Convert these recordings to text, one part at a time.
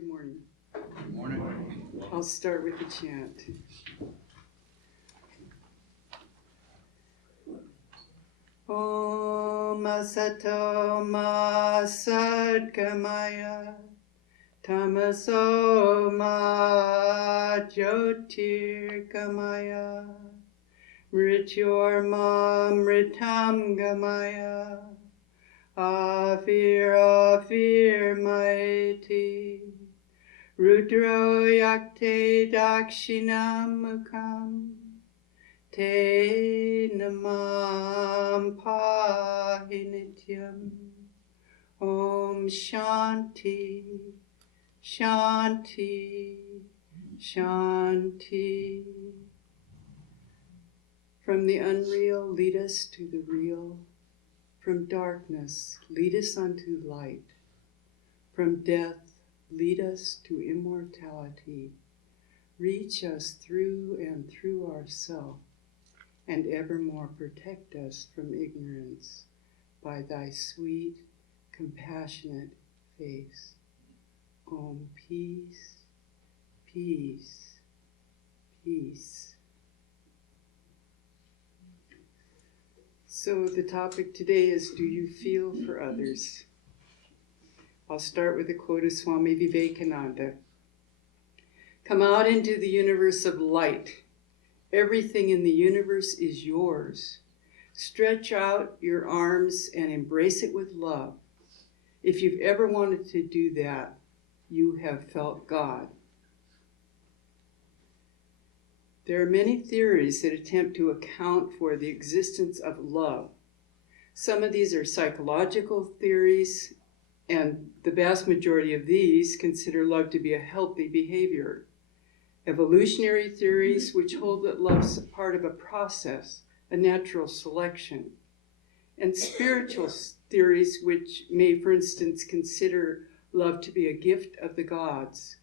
Good morning. Good morning. I'll start with the chant. Om Asato Ma Sadgamaya Tamaso Ma Jyotirgamaya Mrityorma Mritam Gamaya Avir Maiti Rudro Yakte Dakshinam Mukam Te Namam Pahinityam Om Shanti Shanti Shanti. From the unreal, lead us to the real. From darkness, lead us unto light. From death, lead us to immortality. Reach us through and through ourself, and evermore protect us from ignorance by thy sweet, compassionate face. Om, peace, peace, peace. So the topic today is, do you feel for others? I'll start with a quote of Swami Vivekananda. Come out into the universe of light. Everything in the universe is yours. Stretch out your arms and embrace it with love. If you've ever wanted to do that, you have felt God. There are many theories that attempt to account for the existence of love. Some of these are psychological theories, and the vast majority of these consider love to be a healthy behavior. Evolutionary theories, which hold that love's part of a process, a natural selection. And spiritual theories, which may, for instance, consider love to be a gift of the gods.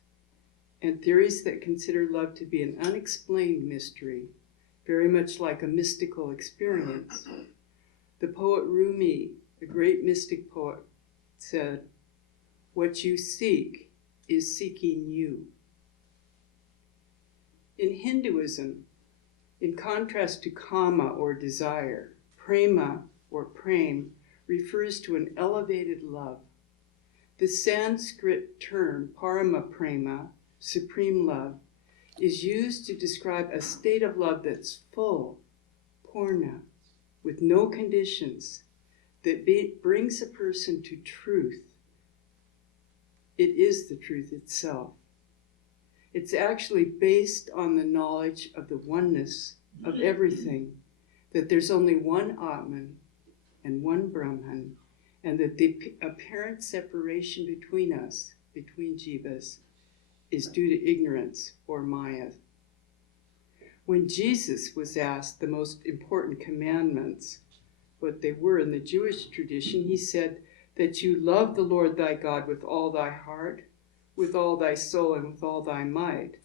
And theories that consider love to be an unexplained mystery, very much like a mystical experience. The poet Rumi, a great mystic poet, said, "What you seek is seeking you." In Hinduism, in contrast to kama or desire, prema or prem refers to an elevated love. The Sanskrit term parama prema, supreme love, is used to describe a state of love that's full, purna, with no conditions, that brings a person to truth. It is the truth itself. It's actually based on the knowledge of the oneness of everything, that there's only one Atman and one Brahman, and that the apparent separation between us, between jivas, is due to ignorance or maya. When Jesus was asked the most important commandments, what they were in the Jewish tradition, he said that you love the Lord thy God with all thy heart, with all thy soul, and with all thy might.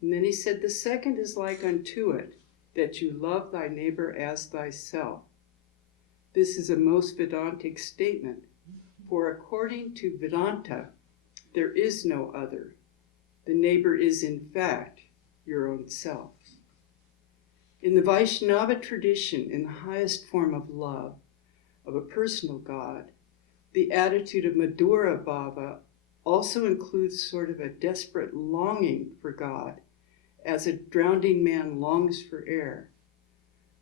And then he said, the second is like unto it, that you love thy neighbor as thyself. This is a most Vedantic statement, for according to Vedanta, there is no other. The neighbor is, in fact, your own self. In the Vaishnava tradition, in the highest form of love, of a personal God, the attitude of Madhura Bhava also includes sort of a desperate longing for God, as a drowning man longs for air,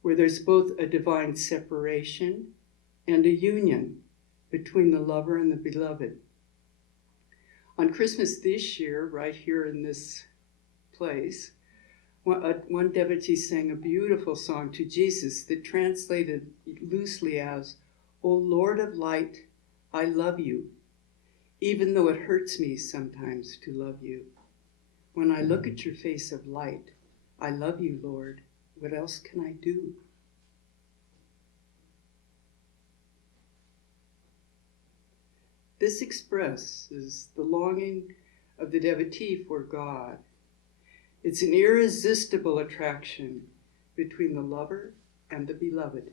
where there's both a divine separation and a union between the lover and the beloved. On Christmas this year, right here in this place, one devotee sang a beautiful song to Jesus that translated loosely as, "O Lord of light, I love you, even though it hurts me sometimes to love you. When I look at your face of light, I love you, Lord. What else can I do?" This expresses the longing of the devotee for God. It's an irresistible attraction between the lover and the beloved.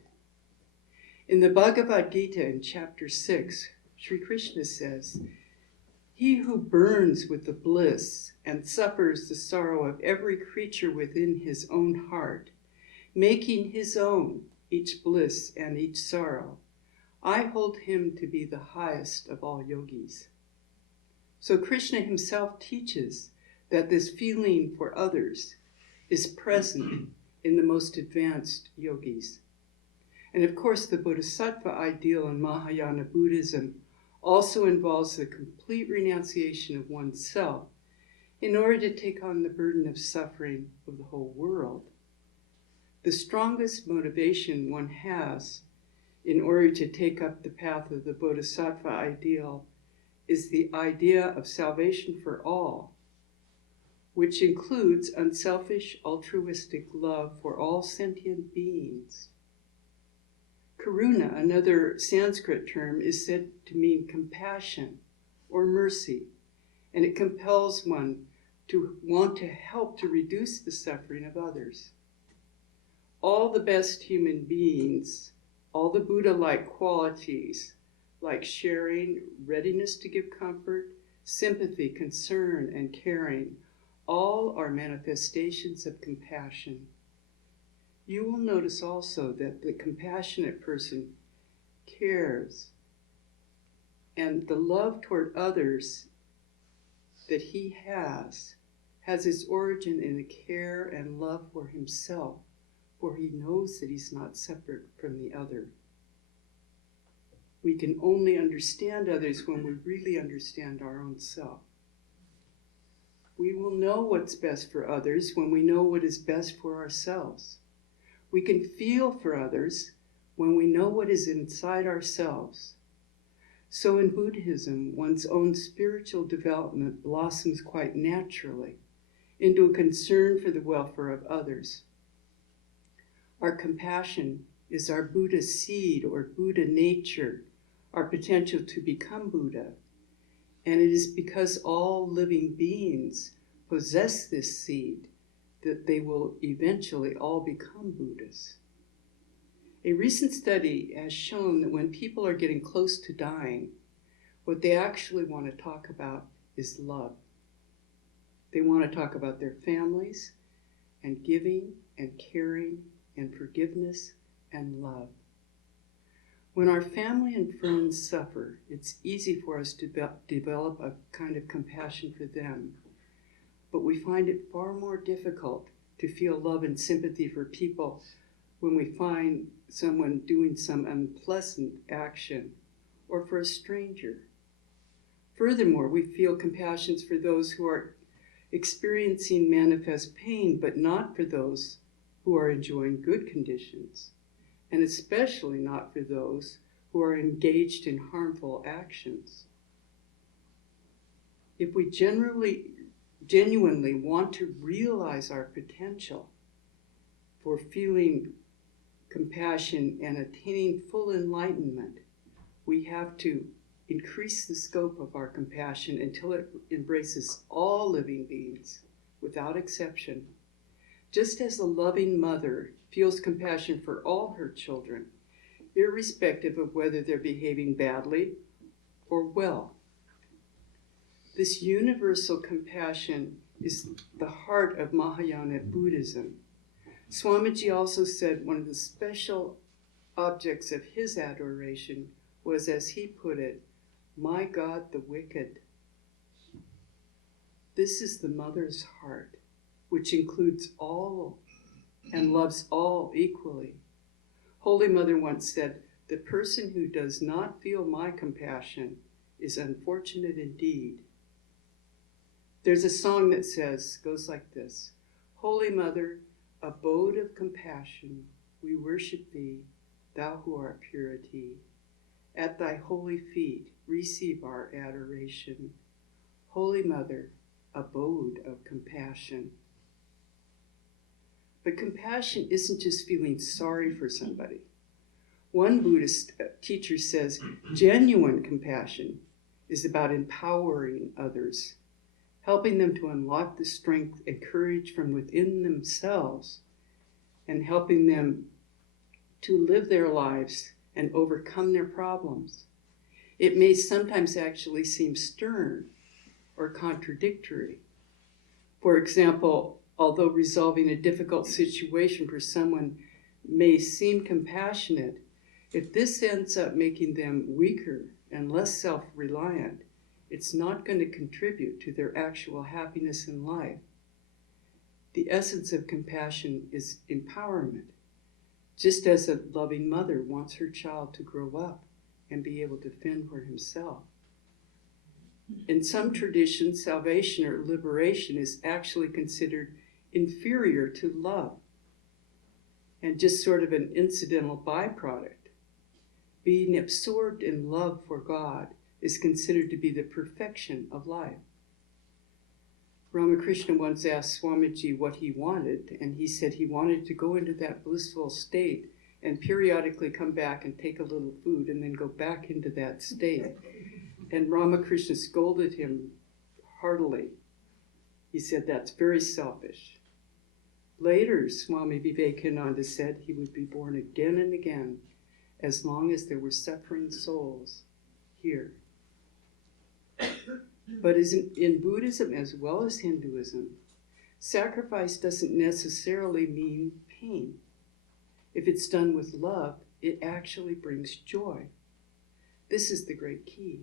In the Bhagavad Gita in chapter 6, Sri Krishna says, He who burns with the bliss and suffers the sorrow of every creature within his own heart, making his own each bliss and each sorrow, I hold him to be the highest of all yogis. So Krishna himself teaches that this feeling for others is present in the most advanced yogis. And of course, the Bodhisattva ideal in Mahayana Buddhism also involves the complete renunciation of oneself in order to take on the burden of suffering of the whole world. The strongest motivation one has in order to take up the path of the Bodhisattva ideal is the idea of salvation for all, which includes unselfish, altruistic love for all sentient beings. Karuna, another Sanskrit term, is said to mean compassion or mercy, and it compels one to want to help to reduce the suffering of others. All the best human beings, all the Buddha-like qualities, like sharing, readiness to give comfort, sympathy, concern, and caring, all are manifestations of compassion. You will notice also that the compassionate person cares, and the love toward others that he has its origin in a care and love for himself, for he knows that he's not separate from the other. We can only understand others when we really understand our own self. We will know what's best for others when we know what is best for ourselves. We can feel for others when we know what is inside ourselves. So in Buddhism, one's own spiritual development blossoms quite naturally into a concern for the welfare of others. Our compassion is our Buddha seed or Buddha nature, our potential to become Buddha. And it is because all living beings possess this seed that they will eventually all become Buddhas. A recent study has shown that when people are getting close to dying, what they actually want to talk about is love. They want to talk about their families and giving and caring and forgiveness and love. When our family and friends suffer, it's easy for us to develop a kind of compassion for them. But we find it far more difficult to feel love and sympathy for people when we find someone doing some unpleasant action or for a stranger. Furthermore, we feel compassion for those who are experiencing manifest pain, but not for those who are enjoying good conditions, and especially not for those who are engaged in harmful actions. If we genuinely want to realize our potential for feeling compassion and attaining full enlightenment, we have to increase the scope of our compassion until it embraces all living beings without exception. Just as a loving mother feels compassion for all her children, irrespective of whether they're behaving badly or well. This universal compassion is the heart of Mahayana Buddhism. Swamiji also said one of the special objects of his adoration was, as he put it, "My God, the wicked." This is the mother's heart, which includes all and loves all equally. Holy Mother once said, "The person who does not feel my compassion is unfortunate indeed." There's a song that goes like this: Holy Mother, abode of compassion, we worship thee, thou who art purity. At thy holy feet receive our adoration. Holy Mother, abode of compassion. But compassion isn't just feeling sorry for somebody. One Buddhist teacher says genuine compassion is about empowering others, helping them to unlock the strength and courage from within themselves, and helping them to live their lives and overcome their problems. It may sometimes actually seem stern, or contradictory. For example, although resolving a difficult situation for someone may seem compassionate, if this ends up making them weaker and less self-reliant, it's not going to contribute to their actual happiness in life. The essence of compassion is empowerment, just as a loving mother wants her child to grow up and be able to fend for himself. In some traditions, salvation or liberation is actually considered inferior to love and just sort of an incidental byproduct. Being absorbed in love for God is considered to be the perfection of life. Ramakrishna once asked Swamiji what he wanted, and he said he wanted to go into that blissful state and periodically come back and take a little food and then go back into that state. And Ramakrishna scolded him heartily. He said, that's very selfish. Later, Swami Vivekananda said he would be born again and again as long as there were suffering souls here. But in Buddhism as well as Hinduism, sacrifice doesn't necessarily mean pain. If it's done with love, it actually brings joy. This is the great key.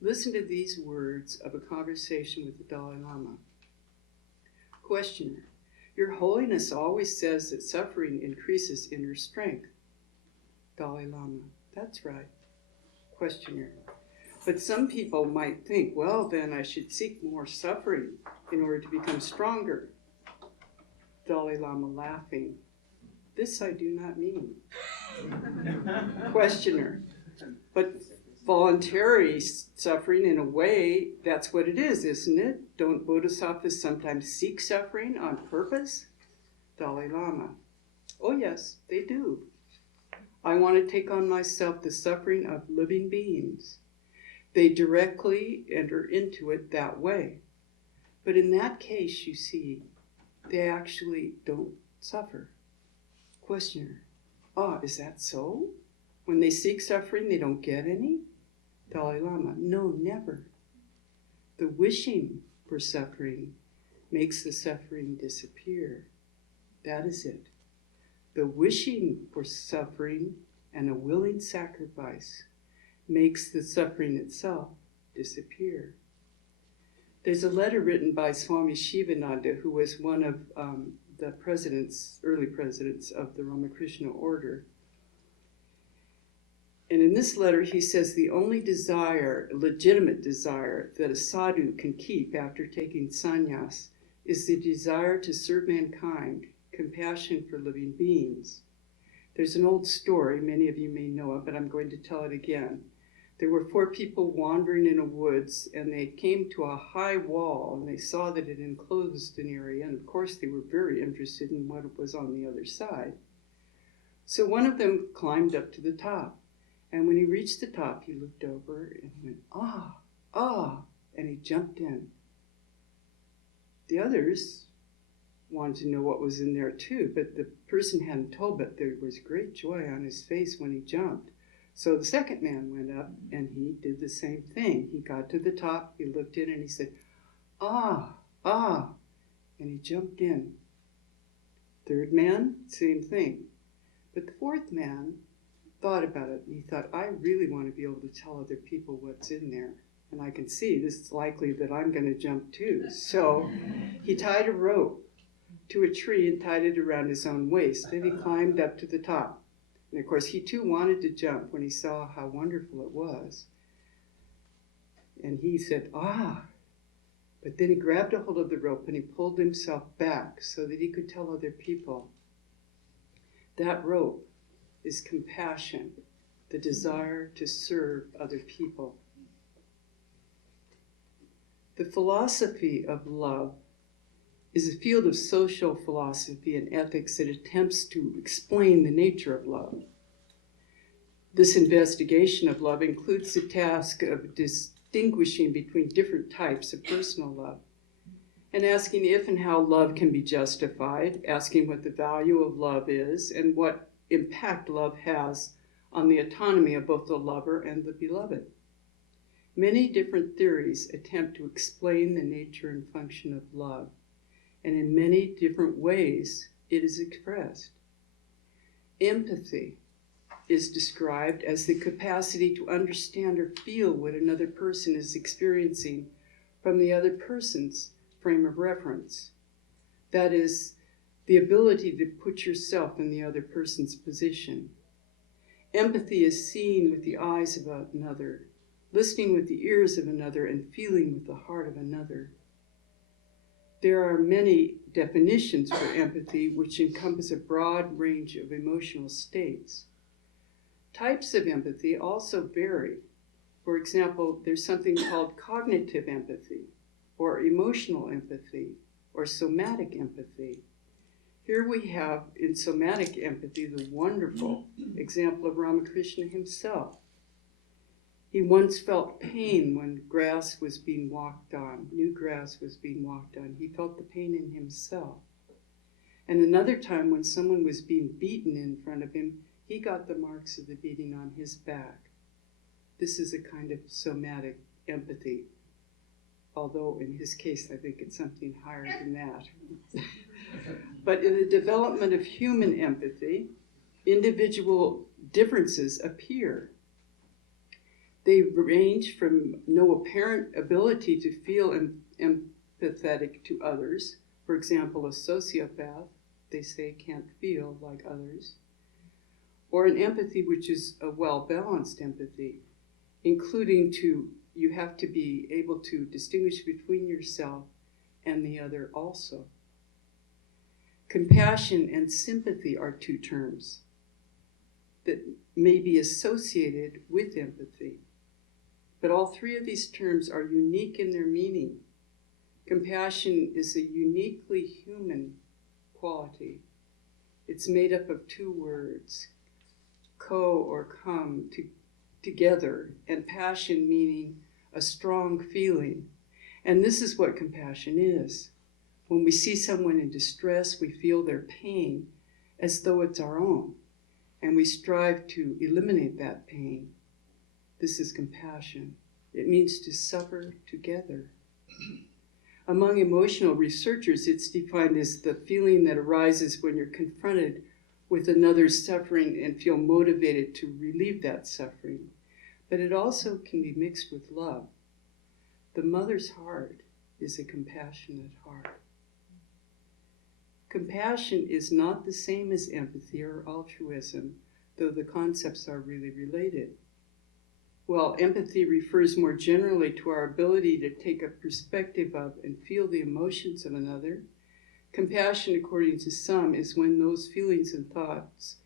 Listen to these words of a conversation with the Dalai Lama. Questioner, Your Holiness always says that suffering increases inner strength. Dalai Lama, that's right. Questioner, but some people might think, well, then I should seek more suffering in order to become stronger. Dalai Lama laughing, this I do not mean. Questioner, but voluntary suffering, in a way, that's what it is, isn't it? Don't bodhisattvas sometimes seek suffering on purpose? Dalai Lama, oh yes, they do. I want to take on myself the suffering of living beings. They directly enter into it that way. But in that case, you see, they actually don't suffer. Questioner, is that so? When they seek suffering, they don't get any? Dalai Lama, no, never. The wishing for suffering makes the suffering disappear. That is it. The wishing for suffering and a willing sacrifice makes the suffering itself disappear. There's a letter written by Swami Shivananda, who was one of the early presidents of the Ramakrishna order. And in this letter, he says the only legitimate desire that a sadhu can keep after taking sannyas is the desire to serve mankind, compassion for living beings. There's an old story, many of you may know it, but I'm going to tell it again. There were 4 people wandering in a woods, and they came to a high wall, and they saw that it enclosed an area, and of course they were very interested in what was on the other side. So one of them climbed up to the top, and when he reached the top, he looked over and he went, ah, and he jumped in. The others wanted to know what was in there too, but the person hadn't told, but there was great joy on his face when he jumped. So the second man went up and he did the same thing. He got to the top, he looked in and he said, ah, and he jumped in. Third man, same thing. But the fourth man thought about it and he thought, I really want to be able to tell other people what's in there. And I can see this is likely that I'm going to jump too. So he tied a rope to a tree and tied it around his own waist, and he climbed up to the top. And of course, he too wanted to jump when he saw how wonderful it was. And he said, but then he grabbed a hold of the rope and he pulled himself back so that he could tell other people. That rope is compassion, the desire to serve other people. The philosophy of love is a field of social philosophy and ethics that attempts to explain the nature of love. This investigation of love includes the task of distinguishing between different types of personal love, and asking if and how love can be justified, asking what the value of love is, and what impact love has on the autonomy of both the lover and the beloved. Many different theories attempt to explain the nature and function of love, and in many different ways it is expressed. Empathy is described as the capacity to understand or feel what another person is experiencing from the other person's frame of reference. That is, the ability to put yourself in the other person's position. Empathy is seeing with the eyes of another, listening with the ears of another, and feeling with the heart of another. There are many definitions for empathy which encompass a broad range of emotional states. Types of empathy also vary. For example, there's something called cognitive empathy, or emotional empathy, or somatic empathy. Here we have in somatic empathy the wonderful example of Ramakrishna himself. He once felt pain when grass was being walked on, new grass was being walked on. He felt the pain in himself. And another time when someone was being beaten in front of him, he got the marks of the beating on his back. This is a kind of somatic empathy, although in his case I think it's something higher than that. But in the development of human empathy, individual differences appear. They range from no apparent ability to feel empathetic to others. For example, a sociopath, they say, can't feel like others. Or an empathy which is a well-balanced empathy, including you have to be able to distinguish between yourself and the other also. Compassion and sympathy are two terms that may be associated with empathy. But all three of these terms are unique in their meaning. Compassion is a uniquely human quality. It's made up of two words, co or come, together, and passion meaning a strong feeling. And this is what compassion is. When we see someone in distress, we feel their pain as though it's our own, and we strive to eliminate that pain. This is compassion. It means to suffer together. Among emotional researchers, it's defined as the feeling that arises when you're confronted with another's suffering and feel motivated to relieve that suffering. But it also can be mixed with love. The mother's heart is a compassionate heart. Compassion is not the same as empathy or altruism, though the concepts are really related. While empathy refers more generally to our ability to take a perspective of and feel the emotions of another, compassion, according to some, is when those feelings and thoughts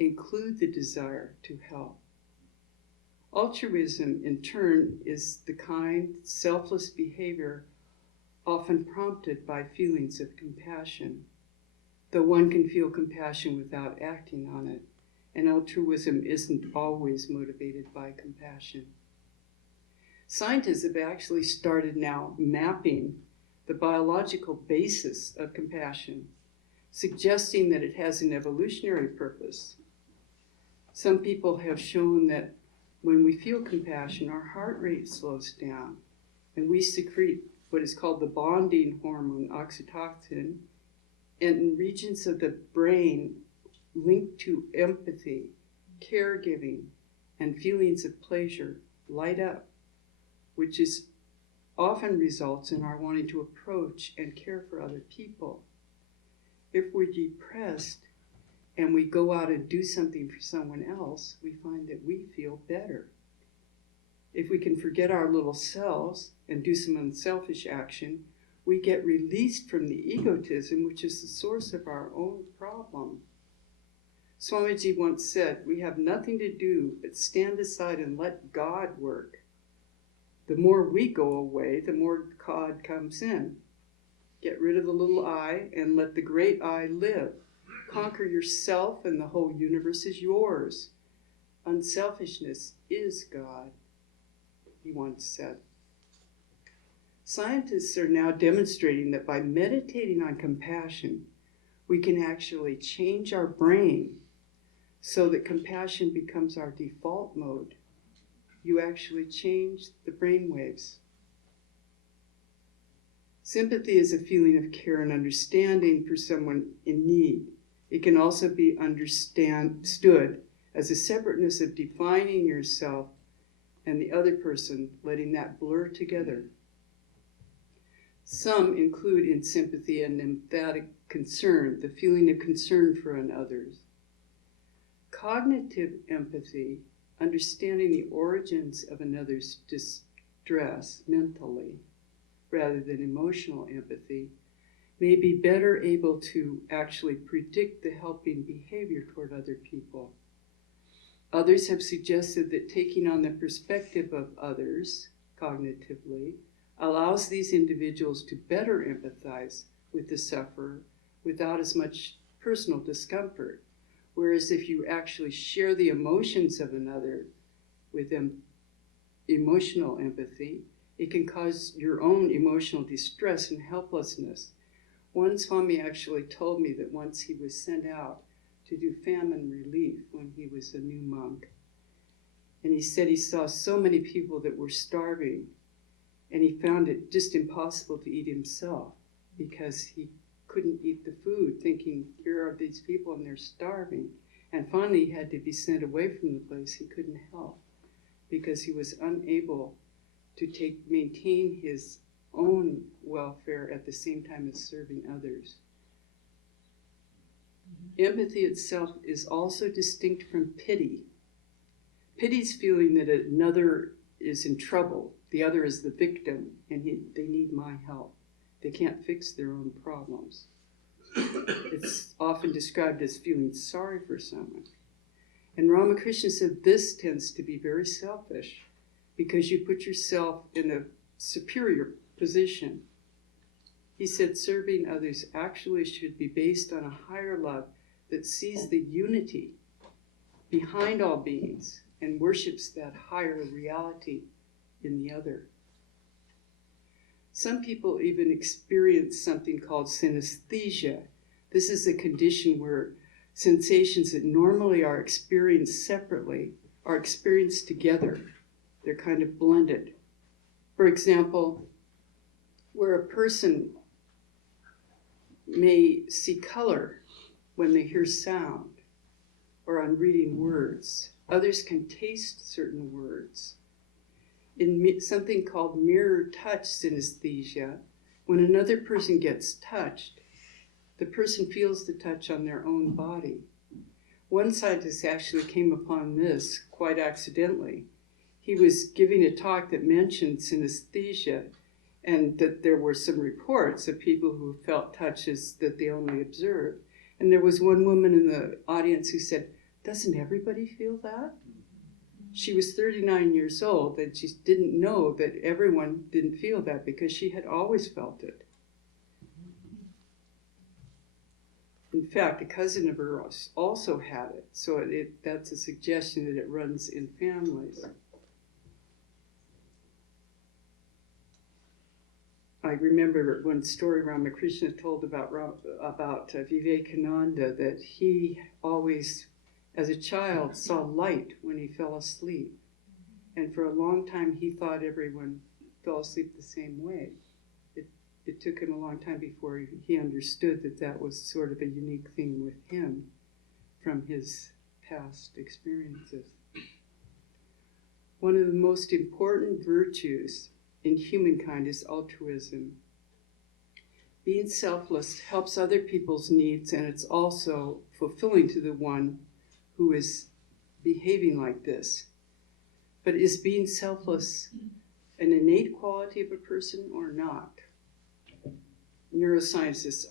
include the desire to help. Altruism, in turn, is the kind, selfless behavior often prompted by feelings of compassion, though one can feel compassion without acting on it, and altruism isn't always motivated by compassion. Scientists have actually started now mapping the biological basis of compassion, suggesting that it has an evolutionary purpose. Some people have shown that when we feel compassion, our heart rate slows down, and we secrete what is called the bonding hormone, oxytocin, and in regions of the brain linked to empathy, caregiving, and feelings of pleasure light up, which often results in our wanting to approach and care for other people. If we're depressed and we go out and do something for someone else, we find that we feel better. If we can forget our little selves and do some unselfish action, we get released from the egotism, which is the source of our own problem. Swamiji once said, "We have nothing to do but stand aside and let God work. The more we go away, the more God comes in. Get rid of the little I and let the great I live. Conquer yourself and the whole universe is yours. Unselfishness is God," he once said. Scientists are now demonstrating that by meditating on compassion, we can actually change our brain so that compassion becomes our default mode. you actually change the brain waves. Sympathy is a feeling of care and understanding for someone in need. It can also be understood as a separateness of defining yourself and the other person, letting that blur together. Some include in sympathy an emphatic concern, the feeling of concern for others. Cognitive empathy, understanding the origins of another's distress mentally, rather than emotional empathy, may be better able to actually predict the helping behavior toward other people. Others have suggested that taking on the perspective of others cognitively allows these individuals to better empathize with the sufferer without as much personal discomfort. Whereas if you actually share the emotions of another with them, emotional empathy, it can cause your own emotional distress and helplessness. One Swami actually told me that once he was sent out to do famine relief when he was a new monk. And he said he saw so many people that were starving, and he found it just impossible to eat himself because he couldn't eat the food, thinking, here are these people and they're starving. And finally he had to be sent away from the place. He couldn't help because he was unable to maintain his own welfare at the same time as serving others. Empathy itself is also distinct from pity. Pity's feeling that another is in trouble, the other is the victim, and they need my help. They can't fix their own problems. It's often described as feeling sorry for someone. And Ramakrishna said this tends to be very selfish because you put yourself in a superior position. He said serving others actually should be based on a higher love that sees the unity behind all beings and worships that higher reality in the other. Some people even experience something called synesthesia. This is a condition where sensations that normally are experienced separately are experienced together. They're kind of blended. For example, where a person may see color when they hear sound or on reading words, others can taste certain words. In something called mirror touch synesthesia, when another person gets touched, the person feels the touch on their own body. One scientist actually came upon this quite accidentally. He was giving a talk that mentioned synesthesia, and that there were some reports of people who felt touches that they only observed. And there was one woman in the audience who said, "Doesn't everybody feel that?" She was 39 years old, and she didn't know that everyone didn't feel that because she had always felt it. In fact, a cousin of hers also had it, so that's a suggestion that it runs in families. I remember one story Ramakrishna told about Vivekananda, that he always, as a child, saw light when he fell asleep. And for a long time, he thought everyone fell asleep the same way. It took him a long time before he understood that that was sort of a unique thing with him from his past experiences. One of the most important virtues in humankind is altruism. Being selfless helps other people's needs, and it's also fulfilling to the one who is behaving like this. But is being selfless an innate quality of a person or not? Neuroscientists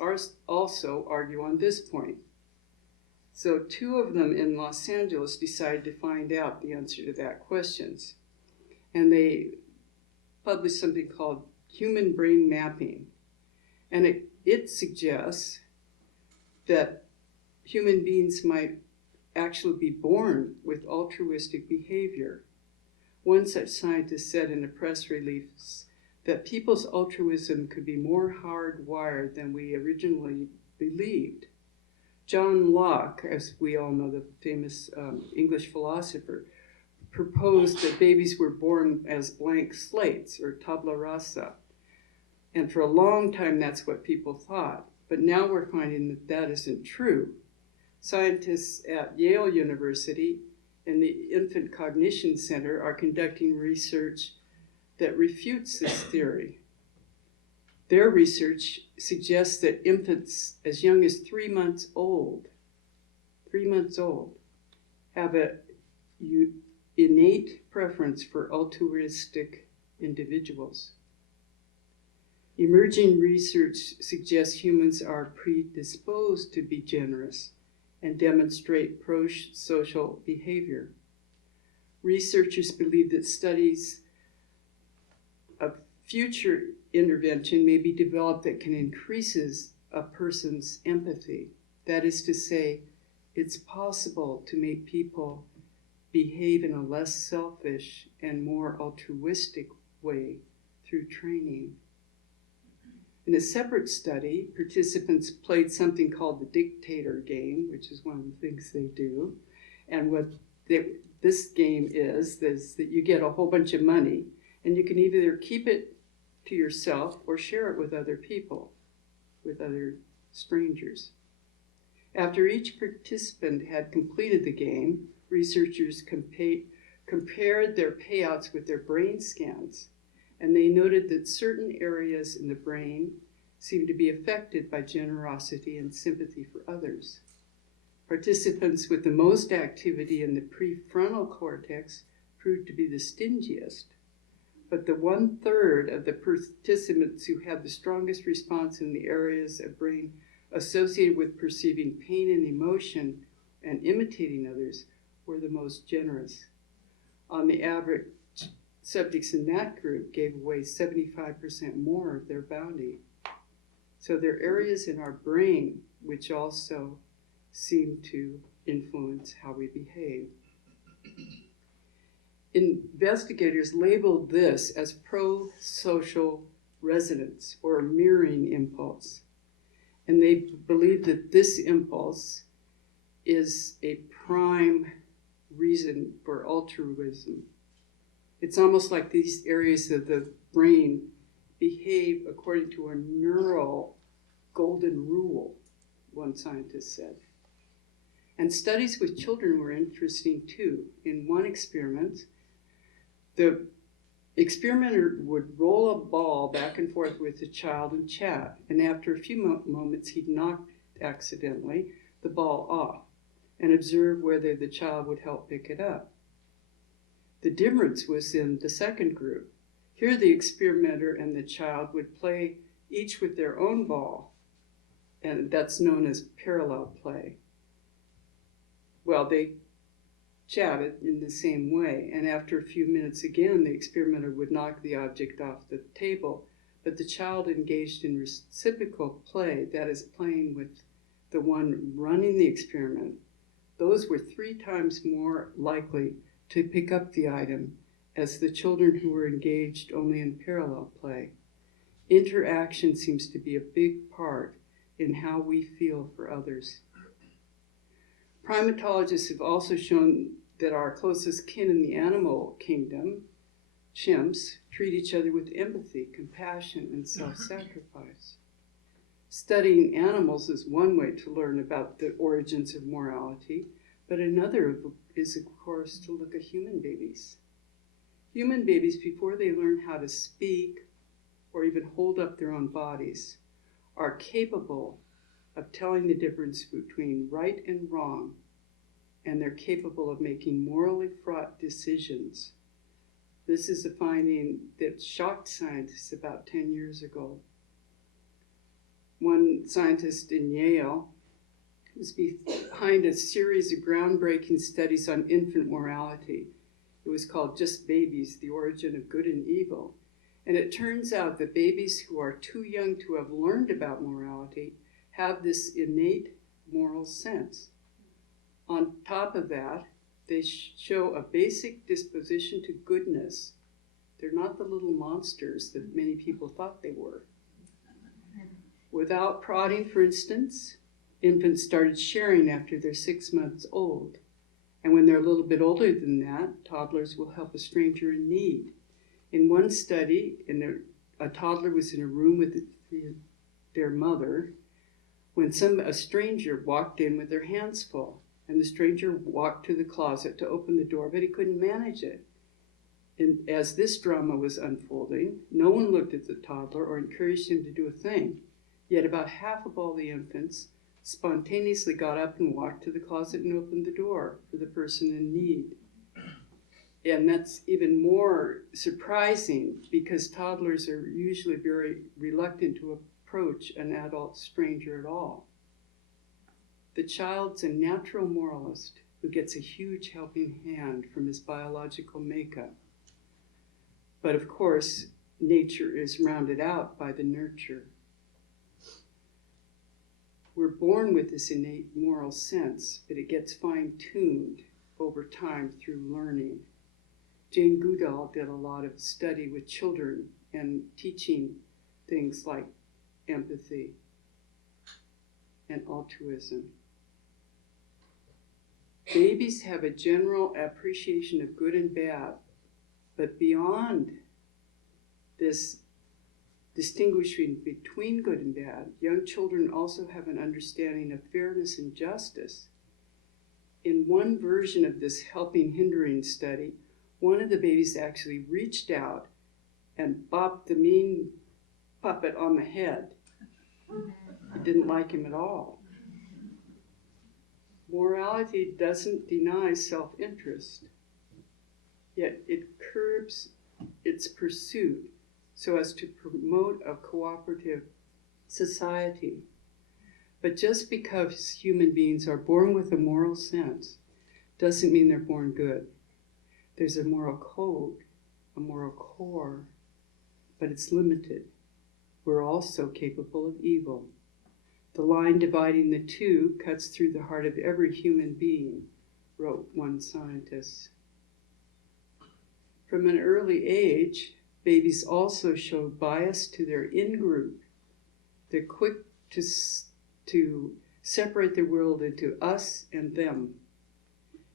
also argue on this point. So 2 of them in Los Angeles decided to find out the answer to that question. And they published something called human brain mapping. And it suggests that human beings might actually be born with altruistic behavior. One such scientist said in a press release that people's altruism could be more hardwired than we originally believed. John Locke, as we all know, the famous English philosopher, proposed that babies were born as blank slates, or tabula rasa. And for a long time, that's what people thought. But now we're finding that that isn't true. Scientists at Yale University and the Infant Cognition Center are conducting research that refutes this theory. Their research suggests that infants as young as 3 months old, have an innate preference for altruistic individuals. Emerging research suggests humans are predisposed to be generous and demonstrate pro-social behavior. Researchers believe that studies of future intervention may be developed that can increase a person's empathy. That is to say, it's possible to make people behave in a less selfish and more altruistic way through training. In a separate study, participants played something called the dictator game, which is one of the things they do. And what this game is that you get a whole bunch of money, and you can either keep it to yourself or share it with other people, with other strangers. After each participant had completed the game, researchers compared their payouts with their brain scans, and they noted that certain areas in the brain seemed to be affected by generosity and sympathy for others. Participants with the most activity in the prefrontal cortex proved to be the stingiest, but the 1/3 of the participants who had the strongest response in the areas of brain associated with perceiving pain and emotion and imitating others were the most generous. On the average, subjects in that group gave away 75% more of their bounty. So there are areas in our brain which also seem to influence how we behave. Investigators labeled this as pro-social resonance, or mirroring impulse. And they believe that this impulse is a prime reason for altruism. It's almost like these areas of the brain behave according to a neural golden rule, one scientist said. And studies with children were interesting too. In one experiment, the experimenter would roll a ball back and forth with the child and chat, and after a few moments he'd knock accidentally the ball off and observe whether the child would help pick it up. The difference was in the second group. Here the experimenter and the child would play each with their own ball, and that's known as parallel play. Well, they chatted in the same way, and after a few minutes again, the experimenter would knock the object off the table, but the child engaged in reciprocal play, that is, playing with the one running the experiment. Those were 3 times more likely to pick up the item as the children who were engaged only in parallel play. Interaction seems to be a big part in how we feel for others. Primatologists have also shown that our closest kin in the animal kingdom, chimps, treat each other with empathy, compassion, and self-sacrifice. Studying animals is one way to learn about the origins of morality, but another is, of course, to look at human babies. Human babies, before they learn how to speak or even hold up their own bodies, are capable of telling the difference between right and wrong, and they're capable of making morally fraught decisions. This is a finding that shocked scientists about 10 years ago. One scientist in Yale was behind a series of groundbreaking studies on infant morality. It was called Just Babies, The Origin of Good and Evil. And it turns out that babies who are too young to have learned about morality have this innate moral sense. On top of that, they show a basic disposition to goodness. They're not the little monsters that many people thought they were. Without prodding, for instance, infants started sharing after they're 6 months old. And when they're a little bit older than that, toddlers will help a stranger in need. In one study, a toddler was in a room with their mother when a stranger walked in with their hands full. And the stranger walked to the closet to open the door, but he couldn't manage it. And as this drama was unfolding, no one looked at the toddler or encouraged him to do a thing. Yet about half of all the infants spontaneously got up and walked to the closet and opened the door for the person in need. And that's even more surprising because toddlers are usually very reluctant to approach an adult stranger at all. The child's a natural moralist who gets a huge helping hand from his biological makeup. But of course, nature is rounded out by the nurture. We're born with this innate moral sense, but it gets fine-tuned over time through learning. Jane Goodall did a lot of study with children and teaching things like empathy and altruism. Babies have a general appreciation of good and bad, but beyond this distinguishing between good and bad, young children also have an understanding of fairness and justice. In one version of this helping hindering study, one of the babies actually reached out and bopped the mean puppet on the head. Didn't like him at all. Morality doesn't deny self-interest, yet it curbs its pursuit so as to promote a cooperative society. But just because human beings are born with a moral sense doesn't mean they're born good. There's a moral code, a moral core, but it's limited. We're also capable of evil. The line dividing the two cuts through the heart of every human being, wrote one scientist. From an early age, babies also show bias to their in-group. They're quick to separate the world into us and them.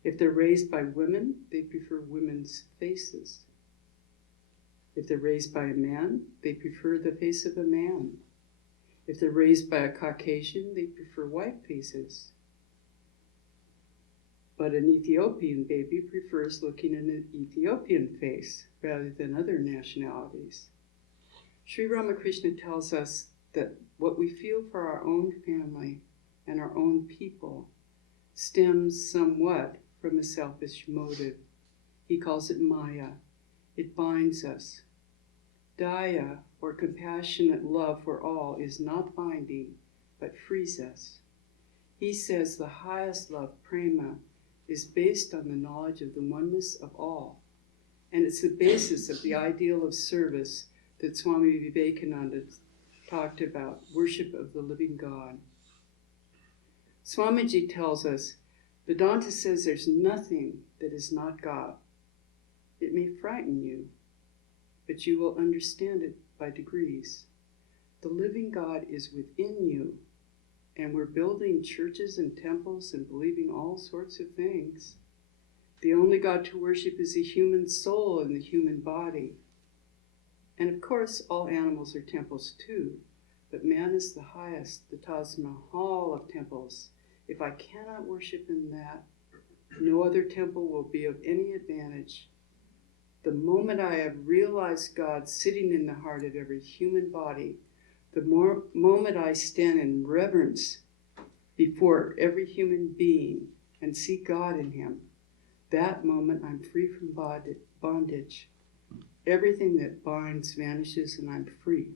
If they're raised by women, they prefer women's faces. If they're raised by a man, they prefer the face of a man. If they're raised by a Caucasian, they prefer white faces. But an Ethiopian baby prefers looking in an Ethiopian face rather than other nationalities. Sri Ramakrishna tells us that what we feel for our own family and our own people stems somewhat from a selfish motive. He calls it Maya. It binds us. Daya, or compassionate love for all, is not binding, but frees us. He says the highest love, prema, is based on the knowledge of the oneness of all. And it's the basis of the ideal of service that Swami Vivekananda talked about, worship of the living God. Swamiji tells us, Vedanta says there's nothing that is not God. It may frighten you, but you will understand it by degrees. The living God is within you, and we're building churches and temples and believing all sorts of things. The only God to worship is the human soul and the human body. And of course, all animals are temples too, but man is the highest, the Taj Mahal of temples. If I cannot worship in that, no other temple will be of any advantage. The moment I have realized God sitting in the heart of every human body, the moment I stand in reverence before every human being and see God in him, that moment I'm free from bondage. Everything that binds vanishes and I'm free.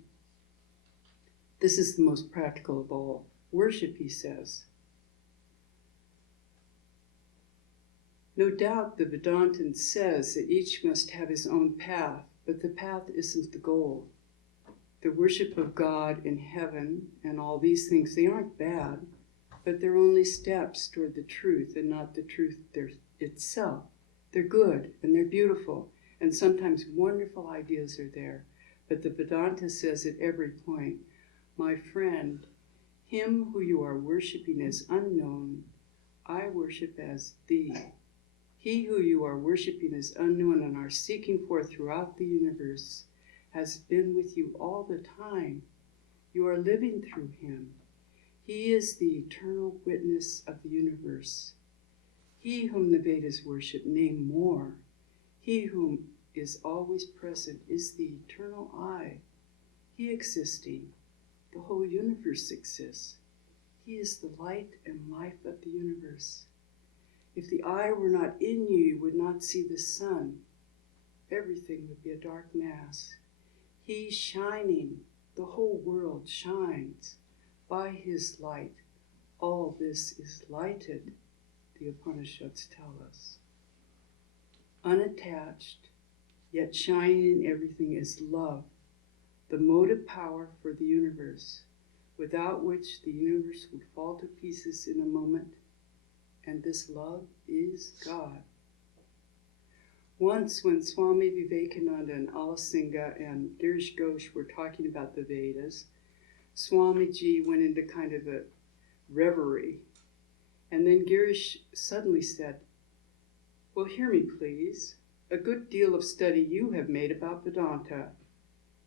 This is the most practical of all. Worship, he says. No doubt the Vedantin says that each must have his own path, but the path isn't the goal. The worship of God in heaven and all these things, they aren't bad, but they're only steps toward the truth and not the truth itself. They're good and they're beautiful, and sometimes wonderful ideas are there. But the Vedanta says at every point, my friend, him who you are worshiping as unknown, I worship as thee. He who you are worshiping is unknown and are seeking for throughout the universe has been with you all the time. You are living through him. He is the eternal witness of the universe. He whom the Vedas worship name more. He whom is always present is the eternal I. He existing, the whole universe exists. He is the light and life of the universe. If the I were not in you, you would not see the sun. Everything would be a dark mass. He shining, the whole world shines. By his light, all this is lighted, the Upanishads tell us. Unattached, yet shining in everything is love, the motive power for the universe, without which the universe would fall to pieces in a moment, and this love is God. Once when Swami Vivekananda and Alasinga and Girish Ghosh were talking about the Vedas, Swamiji went into kind of a reverie, and then Girish suddenly said, "Well, hear me please. A good deal of study you have made about Vedanta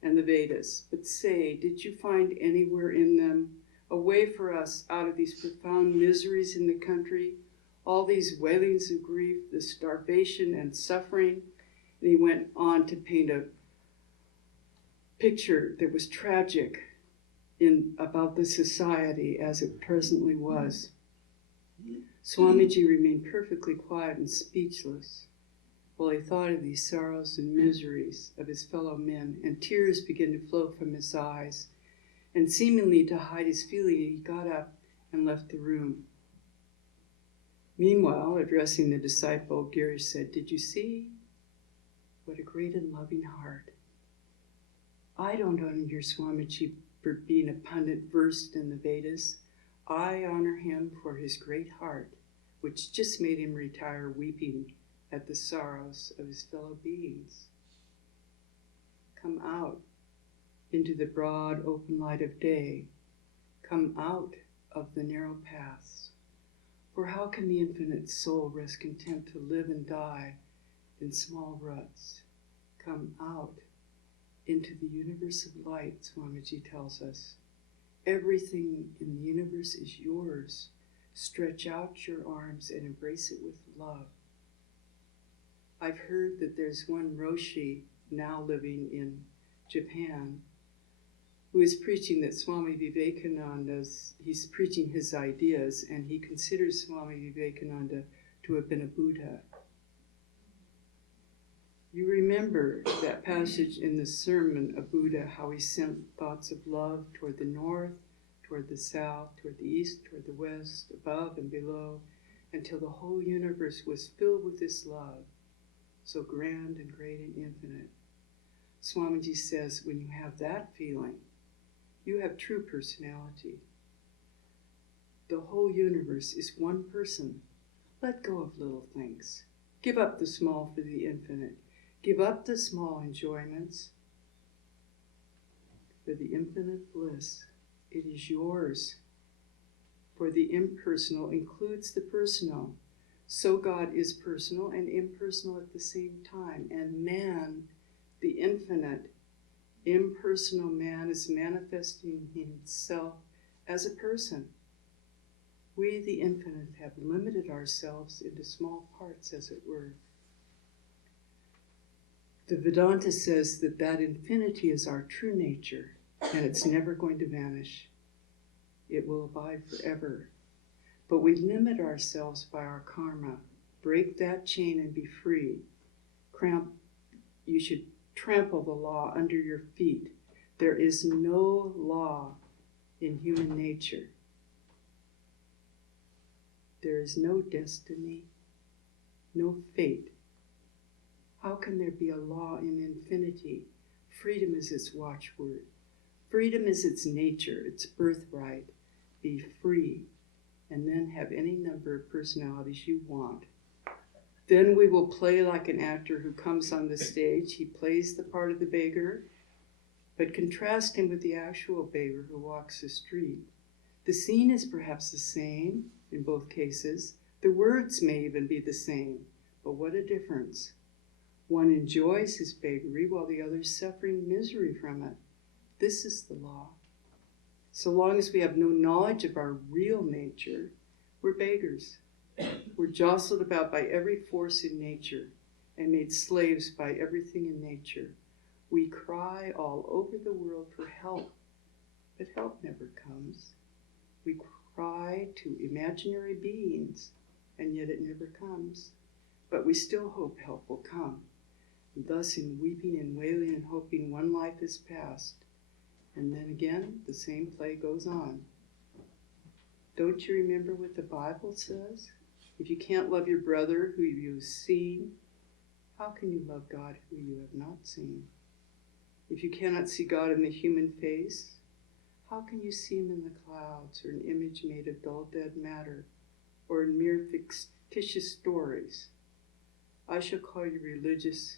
and the Vedas, but say, did you find anywhere in them a way for us out of these profound miseries in the country, all these wailings of grief, the starvation and suffering?" And he went on to paint a picture that was tragic about the society as it presently was. Swamiji remained perfectly quiet and speechless while he thought of these sorrows and miseries of his fellow men, and tears began to flow from his eyes, and seemingly to hide his feeling, he got up and left the room. Meanwhile, addressing the disciple, Girish said, "Did you see? What a great and loving heart. I don't honor your Swamiji for being a pundit versed in the Vedas. I honor him for his great heart, which just made him retire weeping at the sorrows of his fellow beings. Come out into the broad open light of day. Come out of the narrow paths. For how can the infinite soul rest content to live and die in small ruts? Come out into the universe of light," Swamiji tells us. Everything in the universe is yours. Stretch out your arms and embrace it with love. I've heard that there's one Roshi now living in Japan who is preaching that Swami Vivekananda's, he's preaching his ideas, and he considers Swami Vivekananda to have been a Buddha. You remember that passage in the sermon of Buddha, how he sent thoughts of love toward the north, toward the south, toward the east, toward the west, above and below, until the whole universe was filled with this love, so grand and great and infinite. Swamiji says, when you have that feeling, you have true personality. The whole universe is one person. Let go of little things. Give up the small for the infinite. Give up the small enjoyments for the infinite bliss. It is yours. For the impersonal includes the personal. So God is personal and impersonal at the same time. And man, the infinite, impersonal man, is manifesting himself as a person. We, the infinite, have limited ourselves into small parts, as it were. The Vedanta says that that infinity is our true nature, and it's never going to vanish. It will abide forever. But we limit ourselves by our karma. Break that chain and be free. You should trample the law under your feet. There is no law in human nature. There is no destiny, no fate. How can there be a law in infinity? Freedom is its watchword. Freedom is its nature, its birthright. Be free, and then have any number of personalities you want. Then we will play like an actor who comes on the stage. He plays the part of the beggar, but contrast him with the actual beggar who walks the street. The scene is perhaps the same in both cases. The words may even be the same, But what a difference. One enjoys his beggary while the other is suffering misery from it. This is the law. So long as we have no knowledge of our real nature, we're beggars. We're jostled about by every force in nature and made slaves by everything in nature. We cry all over the world for help, but help never comes. We cry to imaginary beings, and yet it never comes. But we still hope help will come. And thus in weeping and wailing and hoping, one life is past, and then again the same play goes on. Don't you remember what the Bible says? If you can't love your brother who you have seen, how can you love God who you have not seen? If you cannot see God in the human face, how can you see him in the clouds, or an image made of dull dead matter, or in mere fictitious stories? I shall call you religious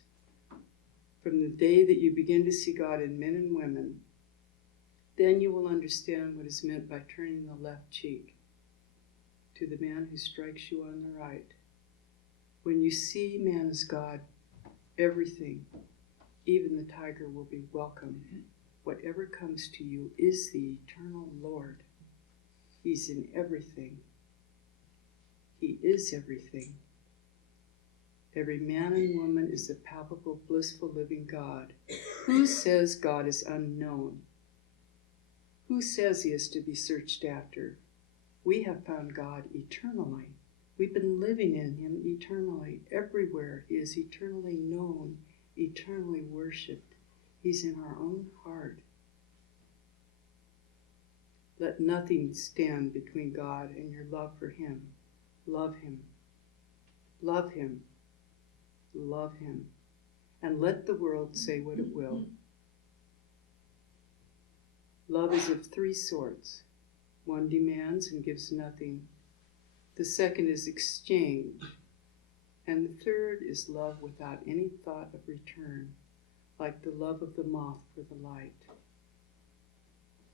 from the day that you begin to see God in men and women. Then you will understand what is meant by turning the left cheek to the man who strikes you on the right. When you see man as God, everything, even the tiger, will be welcome. Whatever comes to you is the eternal Lord. He's in everything. He is everything. Every man and woman is a palpable, blissful, living God. Who says God is unknown? Who says he is to be searched after? We have found God eternally. We've been living in him eternally. Everywhere he is eternally known, eternally worshipped. He's in our own heart. Let nothing stand between God and your love for him. Love him. Love him. Love him. And let the world say what it will. Love is of three sorts. One demands and gives nothing. The second is exchange. And the third is love without any thought of return, like the love of the moth for the light.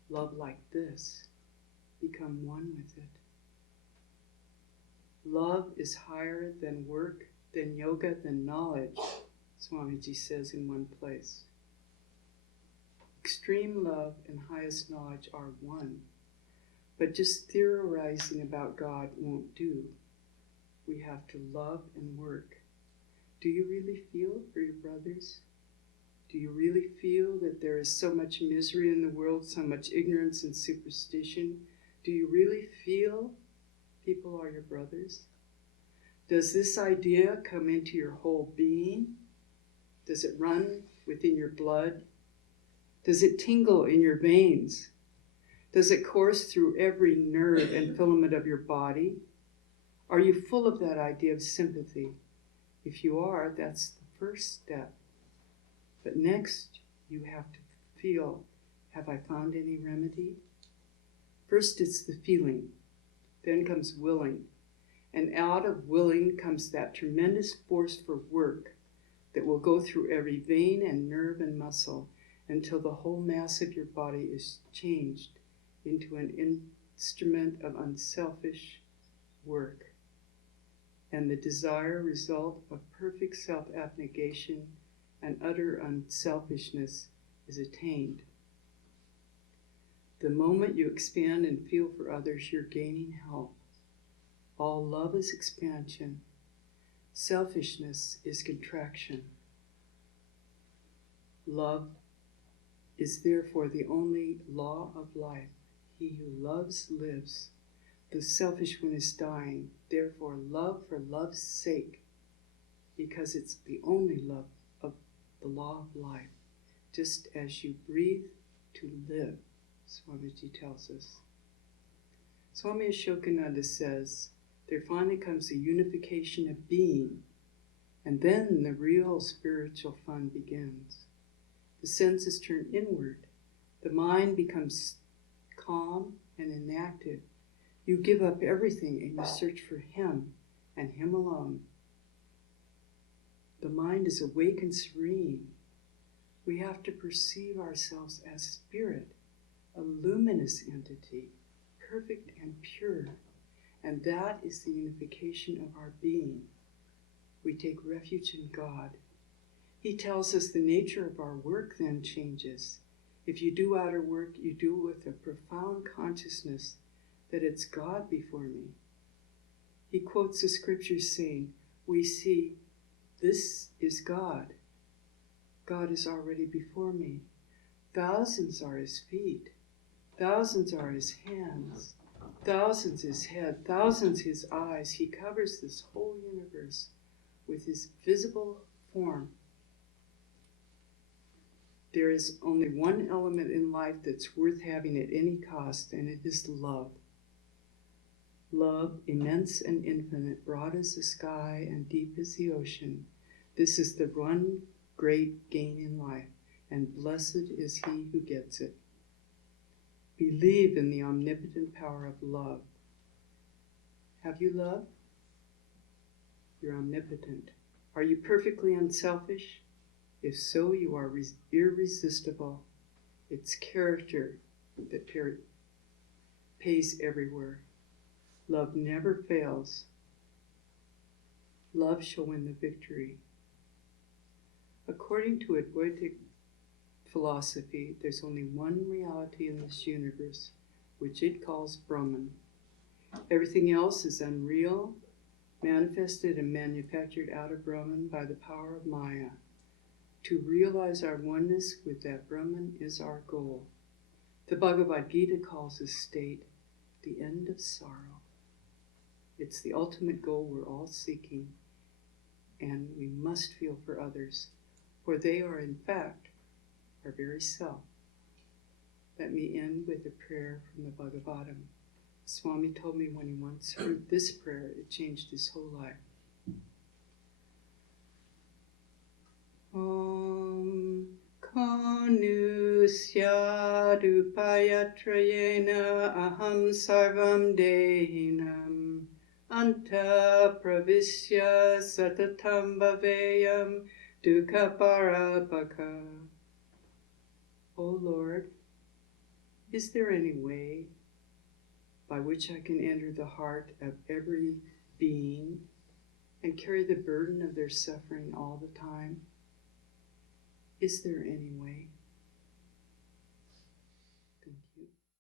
Love like this. Become one with it. Love is higher than work, than yoga, than knowledge, Swamiji says in one place. Extreme love and highest knowledge are one, but just theorizing about God won't do. We have to love and work. Do you really feel for your brothers? Do you really feel that there is so much misery in the world, so much ignorance and superstition? Do you really feel people are your brothers? Does this idea come into your whole being? Does it run within your blood? Does it tingle in your veins? Does it course through every nerve and filament of your body? Are you full of that idea of sympathy? If you are, that's the first step. But next, you have to feel, have I found any remedy? First, it's the feeling. Then comes willing. And out of willing comes that tremendous force for work that will go through every vein and nerve and muscle until the whole mass of your body is changed into an instrument of unselfish work. And the desired result of perfect self-abnegation and utter unselfishness is attained. The moment you expand and feel for others, you're gaining help. All love is expansion. Selfishness is contraction. Love is therefore the only law of life. He who loves lives. The selfish one is dying. Therefore, love for love's sake, because it's the only love of the law of life. Just as you breathe to live, Swamiji tells us. Swami Ashokananda says, there finally comes a unification of being, and then the real spiritual fun begins. The senses turn inward. The mind becomes calm and inactive. You give up everything and you search for him and him alone. The mind is awake and serene. We have to perceive ourselves as spirit, a luminous entity, perfect and pure. And that is the unification of our being. We take refuge in God. He tells us the nature of our work then changes. If you do outer work, you do it with a profound consciousness that it's God before me. He quotes the scriptures saying, we see this is God. God is already before me. Thousands are his feet. Thousands are his hands. Thousands his head. Thousands his eyes. He covers this whole universe with his visible form. There is only one element in life that's worth having at any cost, and it is love. Love, immense and infinite, broad as the sky and deep as the ocean. This is the one great gain in life, and blessed is he who gets it. Believe in the omnipotent power of love. Have you love? You're omnipotent. Are you perfectly unselfish? If so, you are irresistible. It's character that pays everywhere. Love never fails. Love shall win the victory. According to Advaitic philosophy, there's only one reality in this universe, which it calls Brahman. Everything else is unreal, manifested and manufactured out of Brahman by the power of Maya. To realize our oneness with that Brahman is our goal. The Bhagavad Gita calls this state the end of sorrow. It's the ultimate goal we're all seeking, and we must feel for others, for they are in fact our very self. Let me end with a prayer from the Bhagavatam. Swami told me when he once heard this prayer, it changed his whole life. Om Kanu Syadu Payatrayena Aham Sarvam Dehinam Anta Pravisya Satatam Bhaveyam Dukkha Parapaka. O Lord, is there any way by which I can enter the heart of every being and carry the burden of their suffering all the time? Is there any way?